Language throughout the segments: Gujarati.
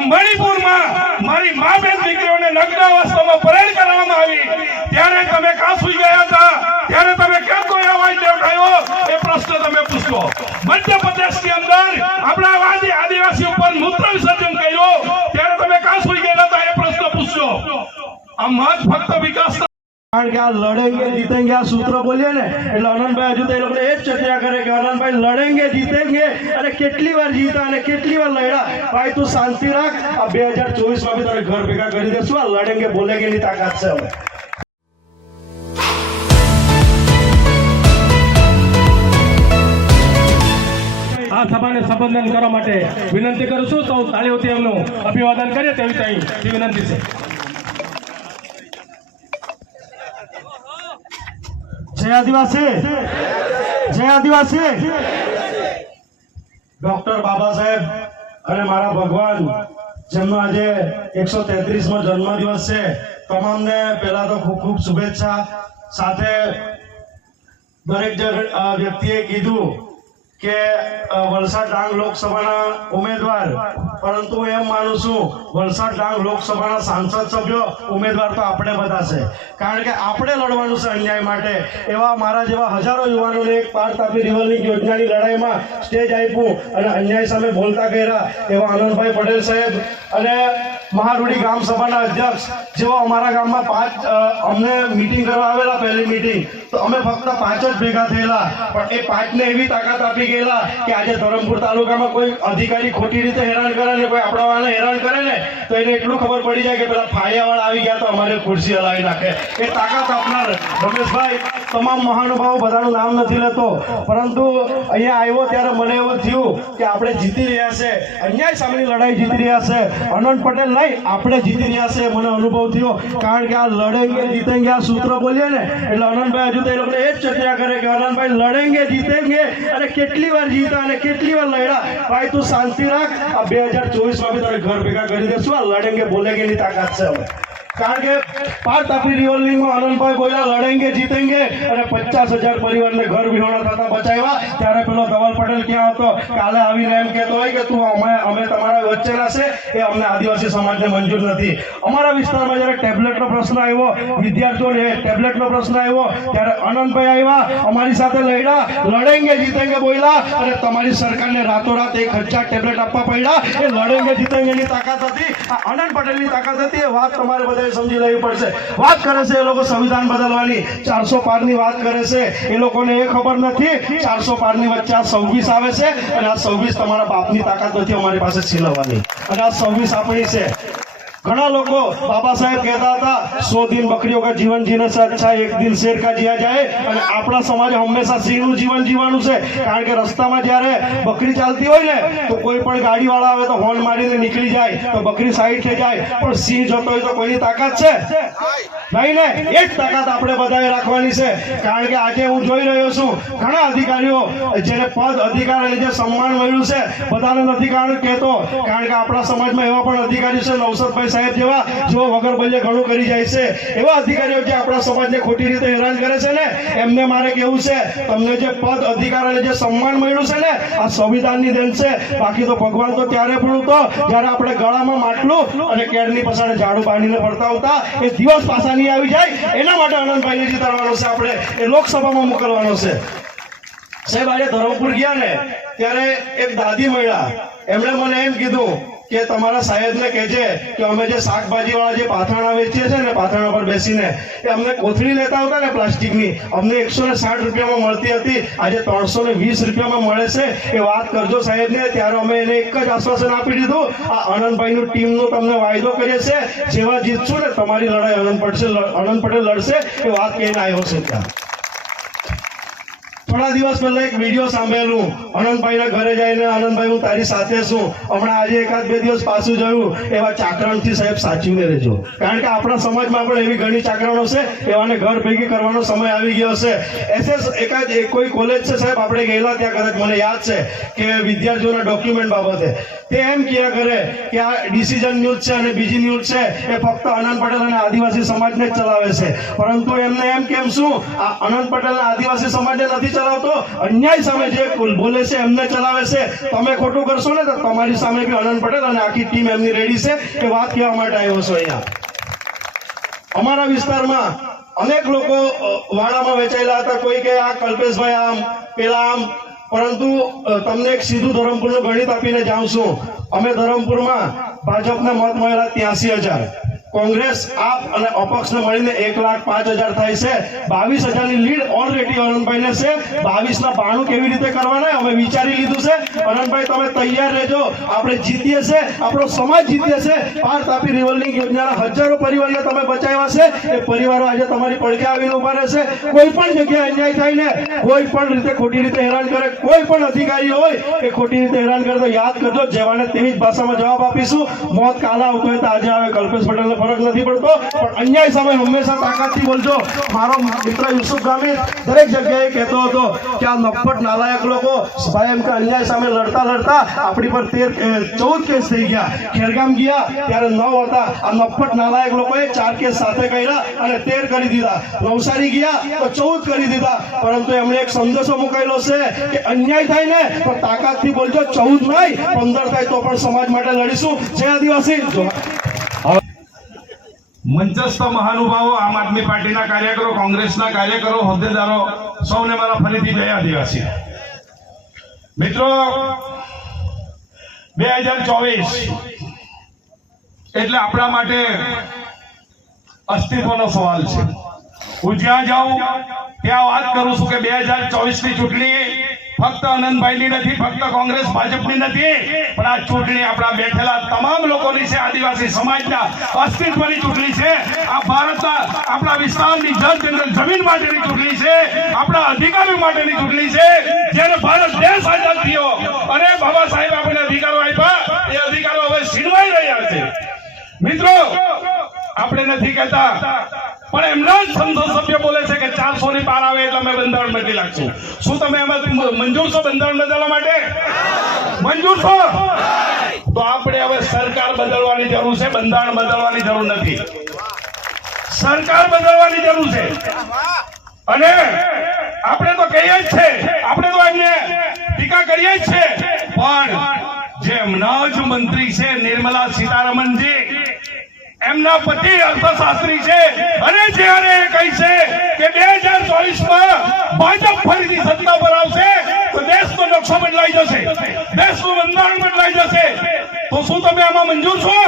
મણિપુરમાં મારી મા બેન દીકરીઓને નગ્ન અવસ્થામાં પરેડ કરવામાં આવી. ત્યારે તમે કાં સુઈ ગયા હતા. ત્યારે તમે કેમ કોઈ અવાજ ન ઉઠાયો એ પ્રશ્ન તમે પૂછો. મધ્યપ્રદેશની અંદર આપણા આદિવાસી ઉપર મૂત્ર વિસર્જન કર્યું. ત્યારે તમે કાં સુઈ ગયા હતા, એ પ્રશ્ન પૂછો. આ મત ફક્ત કારણ કે આ લડેંગે જીતેંગે આ સૂત્ર બોલીએ ને, એટલે અનંતભાઈ હજુ તો એ લોકો એ જ ચર્ચા કરે કે અનંતભાઈ લડેંગે જીતેંગે અને કેટલી વાર જીતા અને કેટલી વાર લડ્યા? ભાઈ, તું શાંતિ રાખ. આ બે હજાર ચોવીસમાં બી તારે ઘર ભેગા કરી દેશું. આ લડેંગે બોલેંગે ની તાકાત છે હવે. આ સભાને સંબોધન કરવા માટે વિનંતી કરું છું. તો તાળીઓથી એમનું અભિવાદન કરીએ તેવી વિનંતી છે. જય આદિવાસી. જય આદિવાસી. ડોક્ટર બાબા સાહેબ અને મારા ભગવાન, જેમનો આજે એકસો તેત્રીસમો જન્મદિવસ છે, તમામને પહેલા તો ખૂબ ખૂબ શુભેચ્છા. સાથે દરેક વ્યક્તિએ કીધું કે વલસાડ ડાંગ લોકસભાના ઉમેદવાર. પરંતુ એમ માનું છું, વલસાડ ડાંગ લોકસભાના સાંસદ સભ્યો ઉમેદવાર તો આપણે બધા છે. કારણ કે આપણે લડવાનું છે અન્યાય માટે. એવા મારા જેવા હજારો યુવાનોને એક પાર તાપી રિવરલિંગ યોજનાની લડાઈમાં સ્ટેજ આપ્યું અને અન્યાય સામે બોલતા કર્યા એવા આનંદભાઈ પટેલ સાહેબ. અને મહારૂડી ગામ સભાના અધ્યક્ષ જેઓ અમારા ગામમાં પાંચ અમને મીટિંગ કરવા આવેલા પહેલી મિટિંગ તો અમે ફક્ત પાંચ જ ભેગા થયેલા, પણ એ પાંચને એવી તાકાત આપી ગયેલા કે આજે ધરમપુર તાલુકામાં કોઈ અધિકારી ખોટી રીતે હેરાન કરે ને કોઈ આપણાવાળાને હેરાન કરે ને, તો એને એટલું ખબર પડી જાય કે પેલા ફાળિયાવાળા આવી ગયા તો અમારે ખુરશી હલાવી નાખે. એ તાકાત આપનાર રમેશભાઈ, તમામ મહાનુભાવો બધાનું નામ નથી લેતો, પરંતુ અહીંયા આવ્યો ત્યારે મને એવું થયું કે આપણે જીતી રહ્યા છે, અન્યાય સામેની લડાઈ જીતી રહ્યા છે. અનંત પટેલ નહીં આપણે જીતી રહ્યા છે મને અનુભવ થયો, કારણ કે આ લડેંગે જીતેંગે આ સૂત્ર બોલીએ ને, એટલે અનંતભાઈ હજુ તો એ લોકોને એ જ ચર્ચા કરે કે અનંતભાઈ લડેંગે જીતેંગે અને કેટલી વાર જીતા અને કેટલી વાર લડ્યા? ભાઈ, તું શાંતિ રાખ. આ બે હજાર ચોવીસમાં બી તારે ઘર ભેગા કરી દેશું. આ લડેંગે બોલેંગે ની તાકાત છે હવે. કારણ કે પાર તાપી રિવોલ્વિંગમાં આનંદભાઈ બોલ્યા, લડેંગે જીતેંગે અને પચાસ હજાર પરિવારને ઘર વિહોણા થતા બચાવ્યા. ત્યારે પેલો ધવલ પટેલ ક્યાં હતો? કાલે આવીને એમ કહેતો હોય કે તું અમે અમે તમારા વચ્ચેના છે. એ અમને આદિવાસી સમાજને મંજૂર નથી. અમારા વિસ્તારમાં જ્યારે ટેબ્લેટનો પ્રશ્ન આવ્યો, વિદ્યાર્થીઓને ટેબ્લેટનો પ્રશ્ન આવ્યો, ત્યારે આનંદભાઈ આવ્યા, અમારી સાથે લડ્યા, લડેંગે જીતેંગે બોલ્યા અને તમારી સરકારને રાતોરાત એક હજાર ટેબ્લેટ આપવા પડ્યા. એ લડેંગે જીતેંગેની તાકાત હતી, આ અનંત પટેલની તાકાત હતી, એ વાત તમારે બધાએ સમજી લેવી પડશે. વાત કરે છે એ લોકો સંવિધાન બદલવાની. ચારસો પારની વાત કરે છે, એ લોકોને એ ખબર નથી. ચારસો પારની વચ્ચે આ સવ્વીસ આવે છે, અને આ સવ્વીસ તમારા બાપની તાકાત નથી અમારી પાસે છીનવવાની. અને આ સવ્વીસ આપણી છે. ઘણા લોકો બાબા સાહેબ કહેતા હતા, સો દિન બકરીઓ કા જીવન જીને સે અચ્છા એક દિન શેર કા જીયા જાય અને આપણા સમાજ હંમેશા સિંહનું જીવન જીવવાનું છે, કારણ કે રસ્તામાં જ્યારે બકરી ચાલતી હોય ને, તો કોઈ પણ ગાડીવાળા આવે તો હોર્ન મારીને નીકળી જાય, તો બકરી સાઈડ થઈ જાય. પણ સિંહ જતો હોય તો કોઈની તાકાત છે? નહીં ને? એ જ તાકાત આપણે બધાએ રાખવાની છે, કારણ કે આજે હું જોઈ રહ્યો છું, ઘણા અધિકારીઓ જેને પદ અધિકાર અને જે સન્માન મળ્યું છે, બધાને નથી કારણ કહેતો, કારણ કે આપણા સમાજમાં એવા પણ અધિકારી છે, નવસદભાઈ સાહેબ જેવા જેઓ વગર બોલે ઘણું કરી જાય છે. એવા અધિકારીઓ જે આપણા સમાજને ખોટી રીતે હેરાન કરે છે ને, એમને મારે કેવું છે, તમને જે પદ અધિકાર અને જે સન્માન મળ્યું છે ને, આ સંવિધાનની દેન છે. બાકી તો ભગવાન તો ત્યારે પણ તો જ્યારે આપણે ગળામાં માટલું અને કેડની પછાડે ઝાડુ બાંધીને ફરતા હતા એ દિવસ પાછા નહીં આવી જાય. એના માટે આનંદભાઈને જીતાડવાનો છે, આપણે એ લોકસભામાં મોકલવાનો છે. સાહેબ, આજે ધરમપુર ગયા ને, ત્યારે એક દાદી મળ્યા. એમણે મને એમ કીધું કે તમારા સાહેબને કહેજે કે અમે જે શાકભાજી વાળા જે પાથરણા વેચીએ છીએ ને પાથરણા પર બેસીને, એ અમને કોથળી લેતા આવતા ને પ્લાસ્ટિકની, અમને એકસો ને સાઠ રૂપિયામાં મળતી હતી, આજે ત્રણસો ને વીસ રૂપિયામાં મળે છે. એ વાત કરજો સાહેબને, ત્યારે અમે એને એક જ આશ્વાસન આપી દીધું, આ આનંદભાઈનું ટીમનો તમને વાયદો કરીએ છે જેવા જીતશું ને, તમારી લડાઈ આનંદ પટેલ આનંદ પટેલ લડશે, એ વાત કહીને આવ્યો છે ત્યાં. થોડા દિવસ પહેલા એક વીડિયો સાંભળેલું. આનંદભાઈના ઘરે જઈને આનંદભાઈ હું તારી સાથે છું. હમણાં આજે એકાદ બે દિવસ પાછું જોયું. એવા ચાકરણથી સાહેબ સાચવીને રહેજો. કારણ કે આપણા સમાજમાં પણ એવી ઘણી ચાકરણો છે. એવાને ઘર ભેગી કરવાનો સમય આવી ગયો છે. એસએસ એકાદ એક કોઈ કોલેજ છે સાહેબ? આપણે ગયેલા ત્યાં કદાચ. મને યાદ છે કે વિદ્યાર્થીઓના ડોક્યુમેન્ટ બાબતે. તે એમ કહ્યા કરે કે આ ડિસિઝન ન્યૂઝ છે અને બીજી ન્યૂઝ છે. એ ફક્ત અનંત પટેલ અને આદિવાસી સમાજને જ ચલાવે છે. પરંતુ એમને એમ કેમ શું? આ અનંત પટેલ આદિવાસી સમાજને નથી ચલાવતા? અન્યાય સામે જે બોલે છે, એમને ચલાવે છે. તમે ખોટું કરશો ને તો તમારી સામે બી આનંદ પટેલ અને આખી ટીમ એમની રેડી છે કે વાત કહેવા માટે આવ્યો છો અહીંયા. અમારા વિસ્તારમાં અનેક લોકો વાડામાં વેચાયેલા હતા. કોઈ કે આ કલ્પેશભાઈ આમ, પેલા આમ. પરંતુ તમને એક સીધું ધરમપુરનું ગણિત આપીને જાઉં છું. અમે ધરમપુરમાં ભાજપને મત મળેલા ત્યાસી હજાર. કોંગ્રેસ આપ અને અપક્ષને મળીને એક લાખ પાંચ હજાર થાય છે. બાવીસ હજારની લીડ ઓલરેડી અનંતભાઈને છે. બાવીસના બાણું કેવી રીતે કરવાના અમે વિચારી લીધું છે. અનંતભાઈ તમે તૈયાર રહેજો. આપણે જીતીએ છે. આપણો સમાજ જીતીએ છે. પાર તાપી રિવોલ્વિંગ યોજનાના હજારો પરિવારને તમે બચાવ્યા છે. એ પરિવારો આજે તમારી પડખે આવીને ઊભા રહેશે. કોઈ પણ જગ્યાએ અન્યાય થાય ને, કોઈ પણ રીતે ખોટી રીતે હેરાન કરે, કોઈ પણ અધિકારી હોય એ ખોટી રીતે હેરાન કરે તો યાદ કરજો. જેવાને તેવી જ ભાષામાં જવાબ આપીશું. મોત કાલા આવતો હોય તો આજે આવે, કલ્પેશ પટેલને ફરક નથી પડતો. પણ અન્યાય સામે હંમેશા તાકાતથી બોલજો. મારો મિત્ર યુસુફ ગામી દરેક જગ્યાએ કહેતો હતો કે આ નફટ નાલાયક લોકો એમ કે અન્યાય સામે લડતા લડતા આપણી પર તેર ચૌદ કેસ થઈ ગયા. ખેરગામ ગયા, ત્યારે નવ હતા. આ નફટ નાલાયક લોકોએ ચાર કેસ સાથે કર્યા અને તેર કરી દીધા. નવસારી ગયા તો ચૌદ કરી દીધા. પરંતુ એમણે એક સંદેશો મુકાયેલો છે કે અન્યાય થાય ને તો તાકાતથી બોલજો. ચૌદ નહીં, પંદર થાય તો પણ સમાજ માટે લડીશું. જય આદિવાસી. મંચસ્થ મહાનુભાવો, આમ આદમી પાર્ટીના કાર્યકરો, કોંગ્રેસના કાર્યકરો, હોદ્દેદારો, સૌને મારા ફરીથી જય આદિવાસી. મિત્રો, બે હજાર ચોવીસ એટલે આપણા માટે અસ્તિત્વનો સવાલ છે. હું જ્યાં જાઉં, ત્યાં વાત કરું છું કે બે હજાર ચોવીસની ચૂંટણી ફક્ત આનંદભાઈની નથી, ફક્ત કોંગ્રેસ, ભાજપની નથી, પણ આ ચૂંટણી આપણા બેઠેલા તમામ લોકોની છે, આદિવાસી સમાજના અસ્તિત્વની ચૂંટણી છે. આ ભારતના આપણા વિસ્તારની જળ જંગલ જમીન માટેની ચૂંટણી છે, આપણા અધિકારો માટેની ચૂંટણી છે. જ્યારે ભારત દેશ આઝાદ થયો અને બાબા સાહેબ આપણને અધિકારો આપ્યા, એ અધિકારો હવે છીનવાઈ રહ્યા છે. મિત્રો આપણે નથી કહેતા. પણ એમના જ સંસદ સભ્ય બોલે છે કે ચારસો ની પાર આવે એટલે અમે બંધારણ બદલી લાગશું. શું તમે એમાં મંજૂર છો બંધારણ બદલવા માટે? મંજૂર છો? તો આપણે હવે સરકાર બદલવાની જરૂર છે, બંધારણ બદલવાની જરૂર નથી. સરકાર બદલવાની જરૂર છે. અને આપણે તો કહીએ જ છે, આપણે તો એમને ટીકા કરીએ જ છે. પણ જે એમના જ મંત્રી છે નિર્મલા સીતારમણજી એમના પતિ અર્થશાસ્ત્રી છે. અને જ્યારે એ કહે છે કે બે હજાર ચોવીસમાં ભાજપ ફરીથી સત્તા પર આવશે, તો દેશનો નકશો બદલાઈ જશે. દેશનું બંધારણ બદલાઈ જશે. તો શું તમે આમાં મંજૂર છો?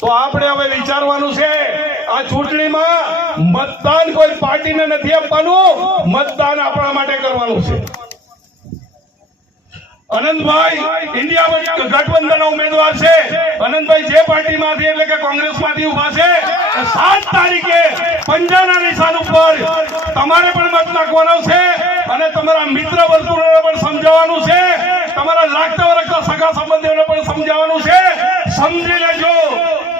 તો આપણે હવે વિચારવાનું છે, આ ચૂંટણીમાં મતદાન કોઈ પાર્ટીને નથી આપવાનું, મતદાન આપણા માટે કરવાનું છે. અનંતભાઈ ઇન્ડિયા ગઠબંધન ઉમેદવાર છે. અનંતભાઈ જે પાર્ટીમાંથી, એટલે કે કોંગ્રેસમાંથી ઊભા છે. સાત તારીખે પંજાના નિશાન ઉપર તમારે પણ મત નાખવાનો છે અને તમારા મિત્ર વર્તુળોને પણ સમજાવવાનું છે. તમારા લાગતા વળગતા સગા સંબંધીઓને પણ સમજાવવાનું છે. સમજી લેજો.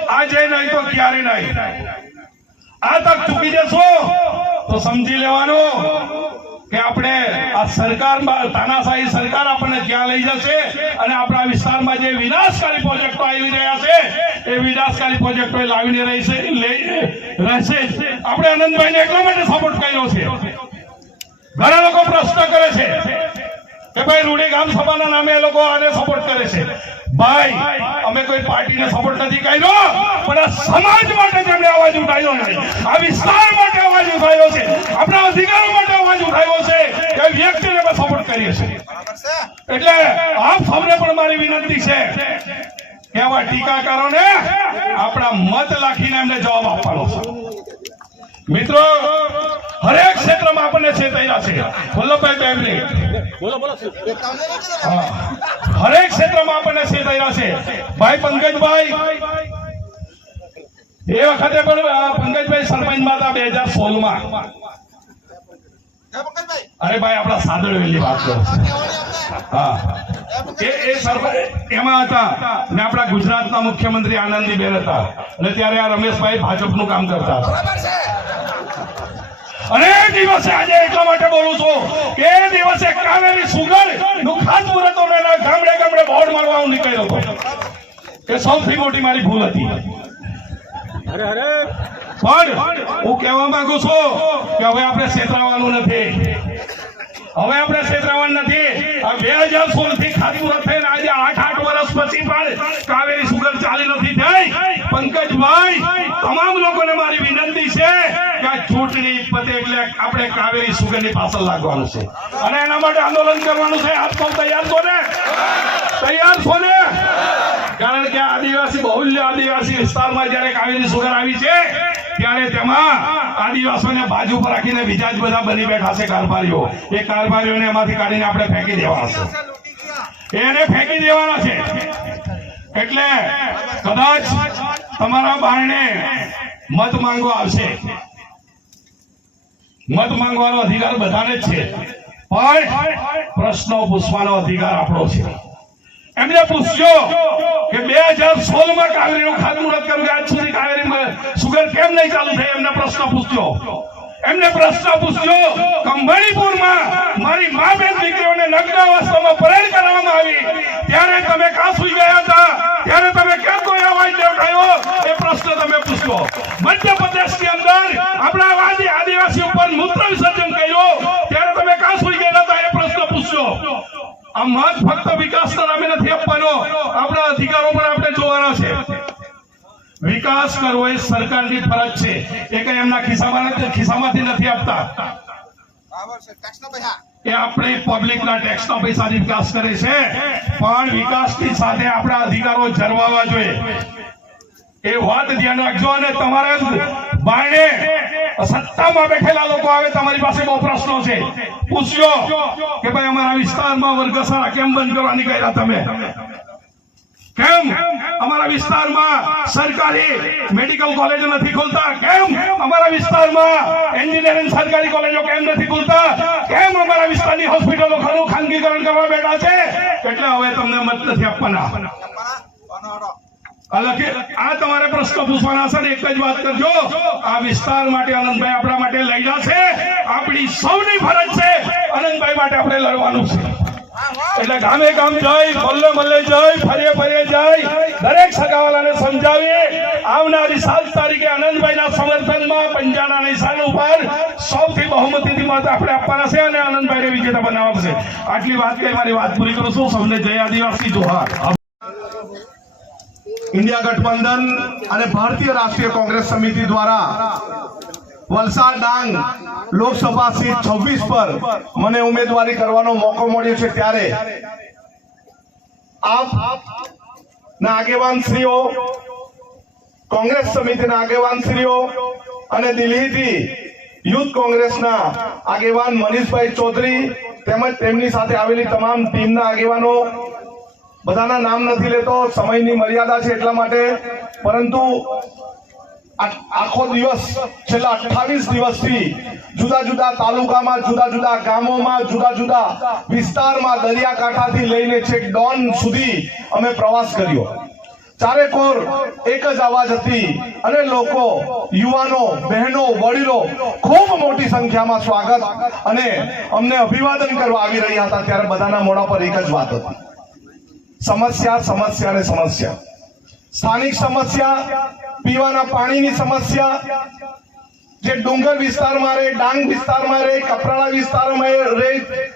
આજે નહીં તો ક્યારે નહીં. આ તક ચૂકી જશો. તો સમજી લેવાનું. કે આપણે આ સરકાર તાનાશાહી સરકાર આપણને ક્યાં લઈ જશે? અને આપણા વિસ્તારમાં જે વિનાશકારી પ્રોજેક્ટો આવી રહ્યા છે, એ વિનાશકારી પ્રોજેક્ટો લાવીને રહેશે રહેશે આપણે આનંદભાઈને એટલા માટે સપોર્ટ કર્યો છે. ઘણા લોકો પ્રશ્ન કરે છે કે ભાઈ રૂડી ગામ સભાના નામે એ લોકો આને સપોર્ટ કરે છે. ભાઈ, અમે કોઈ પાર્ટીને સપોર્ટ નથી કર્યો, પણ આ સમાજ માટે જેમણે અવાજ ઉઠાવ્યો છે. આ વિસ્તાર માટે અવાજ ઉઠાવ્યો છે. આપણા અધિકારો માટે અવાજ ઉઠાવ્યો છે એ વ્યક્તિને અમે સપોર્ટ કરીએ છીએ. એટલે આપ સૌને પણ મારી વિનંતી છે કે આવા ટીકાકારોને આપણા મત લાખીને એમને જવાબ આપવાનો છે. મિત્રો હરેક ક્ષેત્રમાં આપણને ચેતૈયા છે. વલ્લભભાઈ બેમની હા. હરેક ક્ષેત્રમાં આપણને ચેતૈયા છે. ભાઈ પંકજભાઈ. એ વખતે પણ પંકજભાઈ સરપંચ હતા બે હજાર સોળમાં. અરે ભાઈ આપણા સાદળવેલી વાત કરો. હા. એ એ એમાં હતા ને આપણા ગુજરાતના મુખ્યમંત્રી આનંદીબેન હતા. અને ત્યારે આ રમેશભાઈ ભાજપનું કામ કરતા હતા. અને દિવસે આજે એટલા માટે બોલું છું કે એ દિવસે કાવેરી સુગરનું ખાતમુહૂર્ત ગામડે ગામડે બોર્ડ મારવા હું નીકળ્યો હતો. એ સૌથી મોટી મારી ભૂલ હતી. પણ હું કહેવા માંગુ છું કે હવે આપણે છેતરાવાનું નથી. હવે આપણે છેતરાવાનું નથી. આ બે હજાર સોળથી ખાતમુહૂર્ત થઈને આજે આઠ આઠ વર્ષ પછી પણ કાવેરી સુગર ચાલી નથી થઈ. પંકજભાઈ તમામ લોકો કે ચૂંટણી પતે એટલે આપણે કાવેરી સુગરની પાછળ લાગવાનું છે. અને એના માટે આંદોલન કરવાનું છે. આજ પગ તૈયાર છો ને તૈયાર છો ને કારણ કે આદિવાસી, બહુલ્ય આદિવાસી વિસ્તારમાં જ્યારે કાવેરી સુગર આવી છે, ત્યારે તેમાં આદિવાસીઓને બાજુ પર રાખીને બીજા જ બધા બની બેઠા છે કારભારીઓ. એ કારભારીઓને એમાંથી કાઢીને આપણે ફેંકી દેવાના છે. એને ફેંકી દેવાના છે. એટલે કદાચ તમારા બારણે મત માંગવા આવશે. મત માંગવાનો અધિકાર બધાને જ છે. પણ પ્રશ્નો પૂછવાનો અધિકાર આપણો છે. એમને પૂછજો કે બે હજાર સોળમાં કાવેરીનું ખાતમુહૂર્ત કર્યું, આજ સુધી કાવેરી સુગર કેમ નહીં ચાલુ થઈ એમને પ્રશ્ન પૂછજો. એમને પ્રશ્ન પૂછજો. કંભણીપુરમાં મારી મા બેન દીકરીઓને નગ્ન અવસ્થામાં પરેડ કરવામાં આવી. ત્યારે તમે કાં સુઈ ગયા હતા. ત્યારે તમે કેમ કોઈ અવાજ ન ઉઠાયો એ પ્રશ્ન તમે પૂછજો મધ્યપ્રદેશની અંદર આપણા વાદી આદિવાસી ઉપર મૂત્ર વિસર્જન કર્યું. ત્યારે તમે કાં સુઈ ગયા હતા? એ પ્રશ્ન પૂછ્યો આ મત ફક્ત વિકાસના નામે નથી આપવાનો. આપણા અધિકારો પણ આપણે જોવાના છે. વિકાસ કરવો એ સરકારની ફરજ છે. એ કઈ એમના ખિસ્સામાં ખિસ્સામાંથી નથી આપતા. એ આપણે પબ્લિકના ટેક્સના પૈસાથી વિકાસ કરે છે. પણ વિકાસની સાથે આપણા અધિકારો જળવાવા જોઈએ. એ વાત ધ્યાન રાખજો અને તમારા બાયણે સત્તામાં બેઠેલા લોકો આવે, તમારી પાસે બહુ પ્રશ્નો છે. પૂછ્યો કે ભાઈ અમારા વિસ્તારમાં વર્ગસારા કેમ બંધ કરવાની કર્યા તમે? કેમ? અમારા વિસ્તારમાં સરકારી મેડિકલ કોલેજો નથી ખોલતા. કેમ? અમારા વિસ્તારમાં એન્જિનિયરિંગ સરકારી કોલેજો કેમ નથી ખોલતા? કેમ અમારા વિસ્તારની હોસ્પિટલો ખરું ખાનગીકરણ કરવા બેઠા છે? એટલે હવે તમને મત નથી આપવાના? આ તમારે પ્રશ્ન પૂછવાના છે એક જ વાત કરજો. આ વિસ્તાર માટે આનંદભાઈ આપણા માટે લડ્યા છે. આપણી સૌની ફરજ છે આનંદભાઈ માટે આપણે લડવાનું છે. એટલે ગામે ગામ જઈ મલ્લે મલ્લે જઈ ફરીએ ફરીએ જઈ દરેક સગાવાલાને સમજાવીએ. આવનારી સાત તારીખે આનંદભાઈના સમર્થનમાં પંજાના નિશાન ઉપર સૌથી બહુમતીથી મત આપણે આપવાના છે અને આનંદભાઈને વિજેતા બનાવવા છે આટલી વાત કહી મારી વાત પૂરી કરું છું. સૌને જય આદિવાસી જોહાર. ઇન્ડિયા ગઠબંધન અને ભારતીય રાષ્ટ્રીય કોંગ્રેસ સમિતિ દ્વારા વલસાડ ડાંગ લોકસભા સીટ 26 પર મને ઉમેદવારી કરવાનો મોકો મળ્યો છે ત્યારે. આપ ના આગેવાન શ્રીઓ કોંગ્રેસ સમિતિના આગેવાન શ્રીઓ અને દિલ્હીથી યુથ કોંગ્રેસના આગેવાન મનીષભાઈ ચૌધરી તેમજ તેમની સાથે આવેલી તમામ ટીમના આગેવાનો, બધાના નામ નથી લેતો, સમયની મર્યાદા છે એટલા માટે, પરંતુ આખો દિવસ, છેલ્લા અઠાવીસ દિવસથી જુદા જુદા તાલુકામાં, જુદા જુદા ગામોમાં, જુદા જુદા વિસ્તારમાં દરિયાકાંઠાથી લઈને છેક ડોન સુધી અમે પ્રવાસ કર્યો. ચારેકોર એક જ અવાજ હતી અને લોકો, યુવાનો, બહેનો, વડીલો ખૂબ મોટી સંખ્યામાં સ્વાગત અને અમને અભિવાદન કરવા આવી રહ્યા હતા. ત્યારે બધાના મોઢા પર એક જ વાત હતી. સમસ્યા સમસ્યા અને સમસ્યા. સ્થાનિક સમસ્યા, પીવાના પાણીની સમસ્યા, જે ડુંગર વિસ્તારમાં રહે, ડાંગ વિસ્તારમાં રહે, કપરાડા વિસ્તારમાં રહે,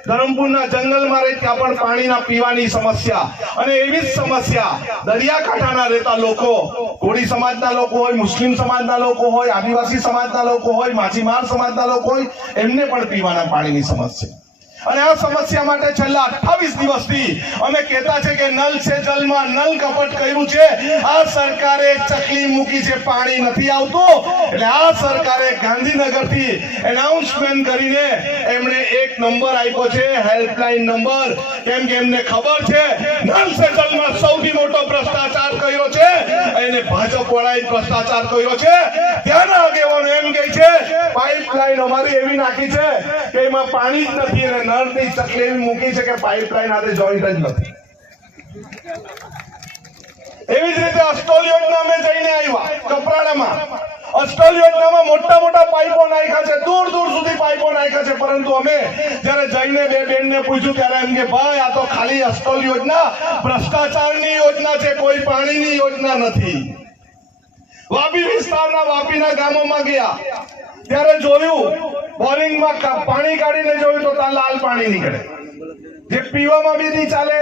ધરમપુરના જંગલમાં રહે, ત્યાં પણ પાણીના પીવાની સમસ્યા. અને એવી જ સમસ્યા દરિયાકાંઠાના રહેતા લોકો, કોળી સમાજના લોકો હોય, મુસ્લિમ સમાજના લોકો હોય, આદિવાસી સમાજના લોકો હોય, માછીમાર સમાજના લોકો હોય, એમને પણ પીવાના પાણીની સમસ્યા. અને આ સમસ્યા માટે છેલ્લા અઠાવીસ દિવસથી અમે કહેતા છે કે નલ છે જલમાં, નલ કપટ કર્યું છે. આ સરકારે ચકલી મૂકી છે, પાણી નથી આવતું. એટલે આ સરકારે ગાંધીનગરથી એનાઉન્સમેન્ટ કરીને એમણે એક નંબર આપ્યો છે હેલ્પલાઇન નંબર. કેમ કે એમને ખબર છે, નલ સે જલમાં સૌથી મોટો ભ્રષ્ટાચાર કર્યો છે. એને ભાજપ વાળાએ ભ્રષ્ટાચાર કર્યો છે. ત્યાંના આગેવાનો એમ કહે છે પાઇપલાઇન અમારી એવી નાખી છે કે એમાં પાણી જ નથી અને નળની ચકલી મૂકી છે કે પાઇપલાઇન હાથે જોઈન્ટ જ નથી. એવી જ રીતે અસ્ટોલ અમે જઈને આવ્યા, કપરાડામાં. અસ્ટોલ મોટા મોટા પાઇપો નાખ્યા છે, દૂર દૂર સુધી પાઇપો નાખ્યા છે, પરંતુ અમે જ્યારે જઈને બે બેનને પૂછ્યું ત્યારે એમ કે, ભાઈ, આ તો ખાલી અસ્ટોલ યોજના ભ્રષ્ટાચારની યોજના છે, કોઈ પાણીની યોજના નથી. વાપી વિસ્તારના વાપીના ગામોમાં ગયા. ત્યારે જોયું બોરિંગમાં પાણી કાઢીને જોયું તો ત્યાં લાલ પાણી નીકળે. જે પીવામાં બી નહીં ચાલે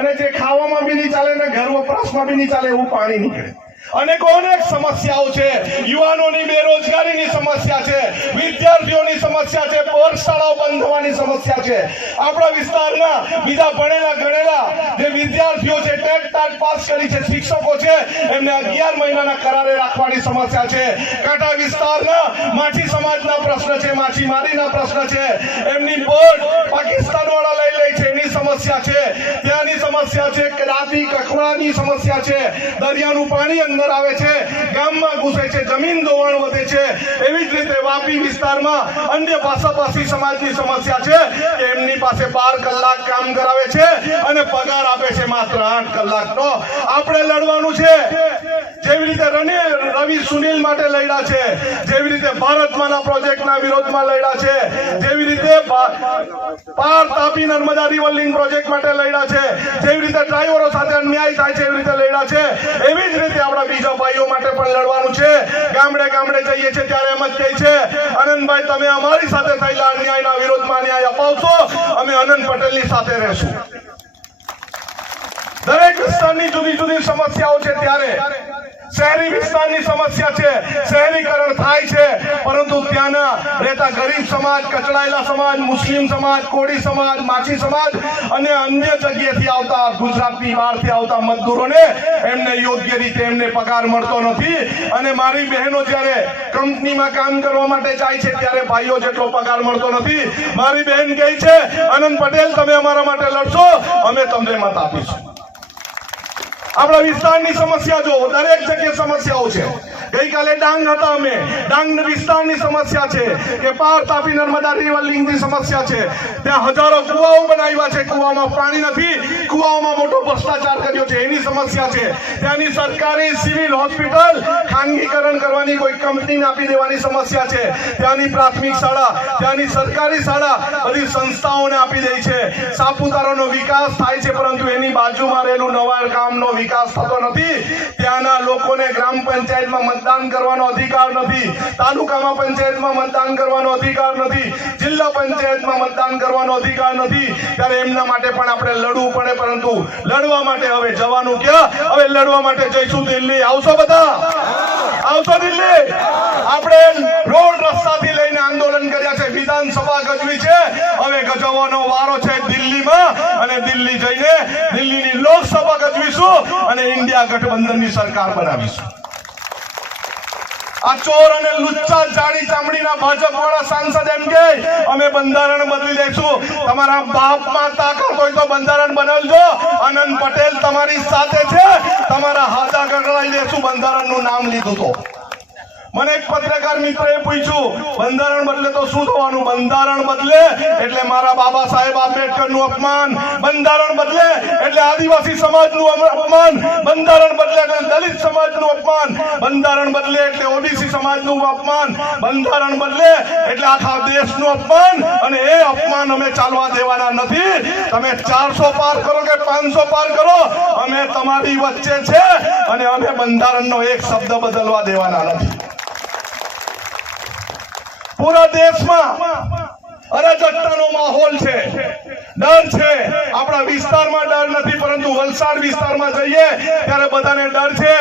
અને જે ખાવામાં બી નહીં ચાલે ને ઘર વપરાશમાં બી નહીં ચાલે એવું પાણી નીકળે. અનેકો અનેક સમસ્યાઓ છે. યુવાનોની બેરોજગારીની સમસ્યા છે. વિદ્યાર્થીઓની સમસ્યા છે. પાઠશાળાઓ બંધ થવાની સમસ્યા છે. આપણા વિસ્તારના બીજા ભણેલા ગણેલા જે વિદ્યાર્થીઓ છે, ટેટ ટાટ પાસ કરી છે, શિક્ષકો છે, એમને અગિયાર મહિનાના કરારે રાખવાની સમસ્યા છે. કાંઠા વિસ્તારના માછી સમાજના પ્રશ્ન છે માછીમારીના પ્રશ્ન છે. એમની બોટ પાકિસ્તાન વાળા લઈ લે છે. એની સમસ્યા છે. ત્યાંની સમસ્યા છે કે રાતી કકડાની સમસ્યા છે. દરિયાનું પાણી અંદર આવે છે, ગામમાં ઘૂસે છે, જમીન ધોવાણ વધે છે. એવી જ રીતે વાપી વિસ્તારમાં અન્ય ભાષાભાષી સમાજની સમસ્યા છે કે એમની પાસે બાર કલાક કામ કરાવે છે અને પગાર આપે છે માત્ર આઠ કલાકનો. આપણે લડવાનું છે. જેવી રીતે રને રવિ સુનિલ માટે લડ્યા છે, જેવી રીતે ભારતમાના પ્રોજેક્ટના વિરોધમાં લડ્યા છે, જેવી રીતે Par Tapi Narmada river link project માટે લડ્યા છે, જેવી રીતે ડ્રાઈવરો સાથે અન્યાય થાય છે, એવી રીતે લડ્યા છે, એવી જ રીતે આપણા બીજા ભાઈઓ માટે પણ લડવાનું છે. ગામડે ગામડે જઈએ છીએ ત્યારે એમ જ કહે છે, આનંદભાઈ, તમે અમારી સાથે થયેલા અન્યાયના વિરોધમાં ન્યાય અપાવશો, અમે આનંદ પટેલની સાથે રહેશું. દરેક વિસ્તારની જુદી જુદી સમસ્યાઓ છે ત્યારે. શહેરી વિસ્તારની સમસ્યા છે. શહેરીકરણ થાય છે. પરંતુ ત્યાંના રહેતા ગરીબ સમાજ, કચડાયેલા સમાજ, મુસ્લિમ સમાજ, કોળી સમાજ, માછી સમાજ અને અન્ય જગ્યાએથી આવતા ગુજરાતની બહારથી આવતા મજદૂરોને એમને યોગ્ય રીતે એમને પગાર મળતો નથી. અને મારી બહેનો જ્યારે કંપનીમાં કામ કરવા માટે જાય છે ત્યારે ભાઈઓ જેટલો પગાર મળતો નથી. મારી બહેન કહે છે, આનંદ પટેલ, તમે અમારા માટે લડશો? અમે તમને મત આપીશું. આપણા વિસ્તારની સમસ્યા જો, દરેક જગ્યાએ સમસ્યાઓ છે. ગઈકાલે ડાંગ હતા અમે. ડાંગ વિસ્તારની સમસ્યા છે કે પાર તાપી નર્મદા રિવર લિંકની સમસ્યા છે. ત્યાં હજારો કુવાઓ બનાવ્યા છે. કુવામાં પાણી નથી. કુવાઓમાં મોટો ભ્રષ્ટાચાર કર્યો છે, એની સમસ્યા છે. ત્યાંની સરકારી સિવિલ હોસ્પિટલ ખાનગીકરણ કરવાની કોઈ કંપનીને આપી દેવાની સમસ્યા છે. ત્યાંની પ્રાથમિક શાળા, ત્યાંની સરકારી શાળા બધી સંસ્થાઓને આપી દે છે. સાપુતારાનો વિકાસ થાય છે, પરંતુ એની બાજુમાં રહેલું નવા ગામનો વિકાસ થતો નથી. ત્યાંના લોકોને ગ્રામ પંચાયતમાં મતદાન કરવાનો અધિકાર નથી. તાલુકામાં પંચાયતમાં મતદાન કરવાનો અધિકાર નથી. જિલ્લા પંચાયતમાં મતદાન કરવાનો અધિકાર નથી. ત્યારે એમના માટે પણ આપણે લડવું પડે પરંતુ લડવા માટે હવે જવાનું ક્યાં હવે લડવા માટે જઈશું દિલ્હી. આવશો બધા? આવશો દિલ્હી? આપણે રોડ રસ્તાથી લઈને આંદોલન કર્યા છે. વિધાનસભા ગજવી છે. હવે ગજવવાનો વારો છે દિલ્હીમાં. અને દિલ્હી જઈને દિલ્હીની લોકસભા ગજવીશું અને ઇન્ડિયા ગઠબંધનની સરકાર બનાવીશું. આ ચોર અને લુચ્ચા જાડી ચામડીના ભાજપ વાળા સાંસદ એમ કે, અમે બંધારણ બદલી દઈશું તમારા બાપમાં તાકાત હોય તો બંધારણ બદલજો આનંદ પટેલ તમારી સાથે છે. તમારા હાથા કકડાઈ દેશું. બંધારણનું નામ લીધું તો. મને એક પત્રકાર મિત્રએ પૂછ્યું, બંધારણ બદલે તો શું થવાનું? બંધારણ બદલે એટલે મારા બાબા સાહેબ આંબેડકરનું અપમાન. બંધારણ બદલે એટલે આદિવાસી સમાજનું અપમાન. બંધારણ બદલે એટલે દલિત સમાજનું અપમાન. બંધારણ બદલે એટલે ઓબીસી સમાજનું અપમાન. બંધારણ બદલે એટલે આખા દેશનું અપમાન. અને એ અપમાન અમે ચાલવા દેવાના નથી. તમે ચારસો પાર કરો કે પાંચસો પાર કરો, અમે તમારી વચ્ચે છે. અને અમે બંધારણનો એક શબ્દ બદલવા દેવાના નથી. પૂરા દેશમાં અરાજકતાનો માહોલ છે. ડર છે. આપણા વિસ્તારમાં ડર નથી, પરંતુ વલસાડ વિસ્તારમાં જઈએ ત્યારે બધાને ડર છે.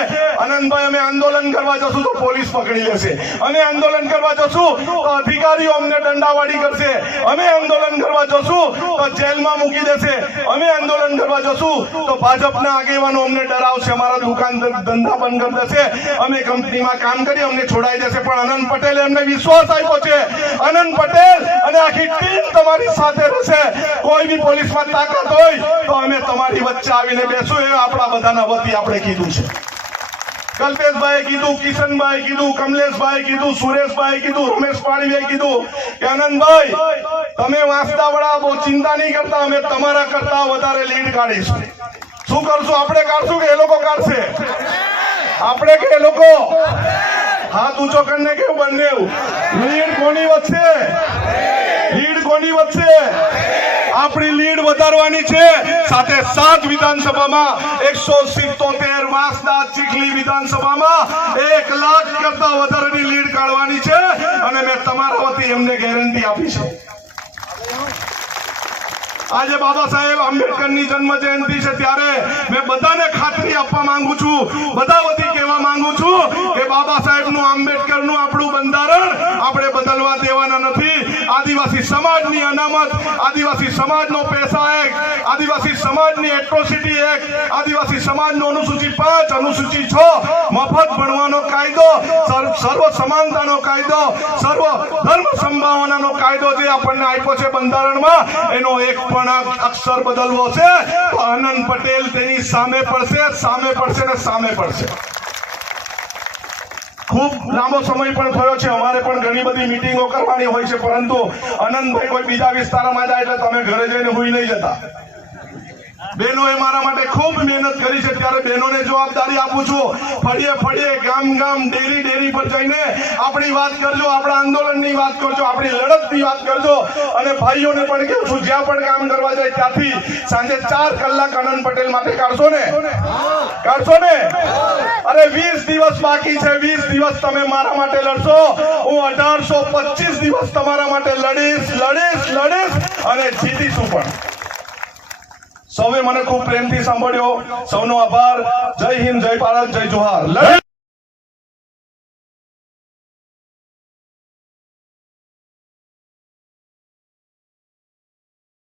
આનંદભાઈ, અમે આંદોલન કરવા જશું તો પોલીસ પકડી લેશે. અમે આંદોલન કરવા જશું તો અધિકારીઓ અમને દંડાવાળી કરશે. અમે આંદોલન કરવા જશું તો જેલમાં મૂકી દેશે. અમે આંદોલન કરવા જશું તો ભાજપના આગેવાનો અમને ડરાવશે, અમારા દુકાન ધંધા બંધ કરી દેશે. અમે કંપનીમાં કામ કરી અમને છોડાઈ દેશે. પણ આનંદ પટેલે અમને વિશ્વાસ આપ્યો છે. આનંદ પટેલ અને આખી ટીમ તમારી સાથે રહેશે. કોઈ બી પોલીસમાં તાકાત હોય, તો અમે તમારી વચ્ચે આવીને બેસું. એ આપણા બધાના વતી આપણે કીધું છે. કલ્પેશભાઈ કીધું કિશનભાઈ કીધું કમલેશભાઈ કીધું સુરેશભાઈ કીધું રમેશ પાણીએ કીધું કે, આનંદભાઈ, તમે વાંસદા વડા ચિંતા નહીં કરતા, અમે તમારા કરતા વધારે લીડ કાઢીશું. શું કરશું? આપણે કાઢશું કે એ લોકો કાઢશે? આપણે કે એ લોકો? હાથ ઊંચો કરીને કેવું બંને? લીડ કોની વચ્ચે લીડ કોની વધશે? આપણી લીડ વધારવાની છે. સાથે સાત વિધાનસભામાં એકસો સિત્તોતેર વાસદા ચીખલી વિધાનસભામાં એક લાખ કરતા વધારેની લીડ કાઢવાની છે. અને મેં તમારા વતી એમને ગેરંટી આપી છે. આજે બાબા સાહેબ આંબેડકરની જન્મ જયંતિ છે ત્યારે મેં બધાને ખાતરી આપવા માંગુ છું. બધા વતી કહેવા માંગુ છું કે બાબા સાહેબનું આંબેડકરનું આપણું બંધારણ આપણે બદલવા દેવાના નથી. આદિવાસી સમાજની અનામત, આદિવાસી સમાજનો પૈસા એક, આદિવાસી સમાજની એટ્રોસિટી એક, આદિવાસી સમાજનો અનુસૂચિ પાંચ, અનુસૂચિ છ. મફત ભણવાનો કાયદો સર્વ સમાનતાનો કાયદો, સર્વ ધર્મ સંભાવનાનો કાયદો જે આપણને આપ્યો છે બંધારણમાં, એનો એક પણ અક્ષર બદલવો છે. તો આનંદ પટેલ તેની સામે પડશે સામે પડશે ને સામે પડશે. ખૂબ લાંબો સમય પણ થયો છે. અમારે પણ ઘણી બધી મીટિંગો કરવાની હોય છે, પરંતુ અનંતભાઈ કોઈ બીજા વિસ્તારમાં જાય એટલે તમે ઘરે જઈને હોઈ નહીં જતા. બહેનોએ મારા માટે ખૂબ મહેનત કરી છે ત્યારે બહેનોને જવાબદારી આપું છું. ફળીએ ફળીએ, ગામ ગામ, ડેરી ડેરી પર જઈને આપણી વાત કરજો, આપણા આંદોલનની વાત કરજો, આપણી લડતની વાત કરજો. અને ભાઈઓને પણ કહું છું, જ્યાં પણ કામ કરવા જાય ત્યાંથી સાંજે ચાર કલાક આનંદ પટેલ માટે કાઢશો ને? કાઢશો ને? અરે વીસ દિવસ બાકી છે, વીસ દિવસ તમે મારા માટે લડશો. હું અઢારસો પચીસ દિવસ તમારા માટે લડીશ લડીશ લડીશ અને જીતીશું પણ. સૌએ મને ખૂબ પ્રેમથી સાંભળ્યો. સૌનો આભાર. જય હિન્દ જય ભારત જય જોહાર.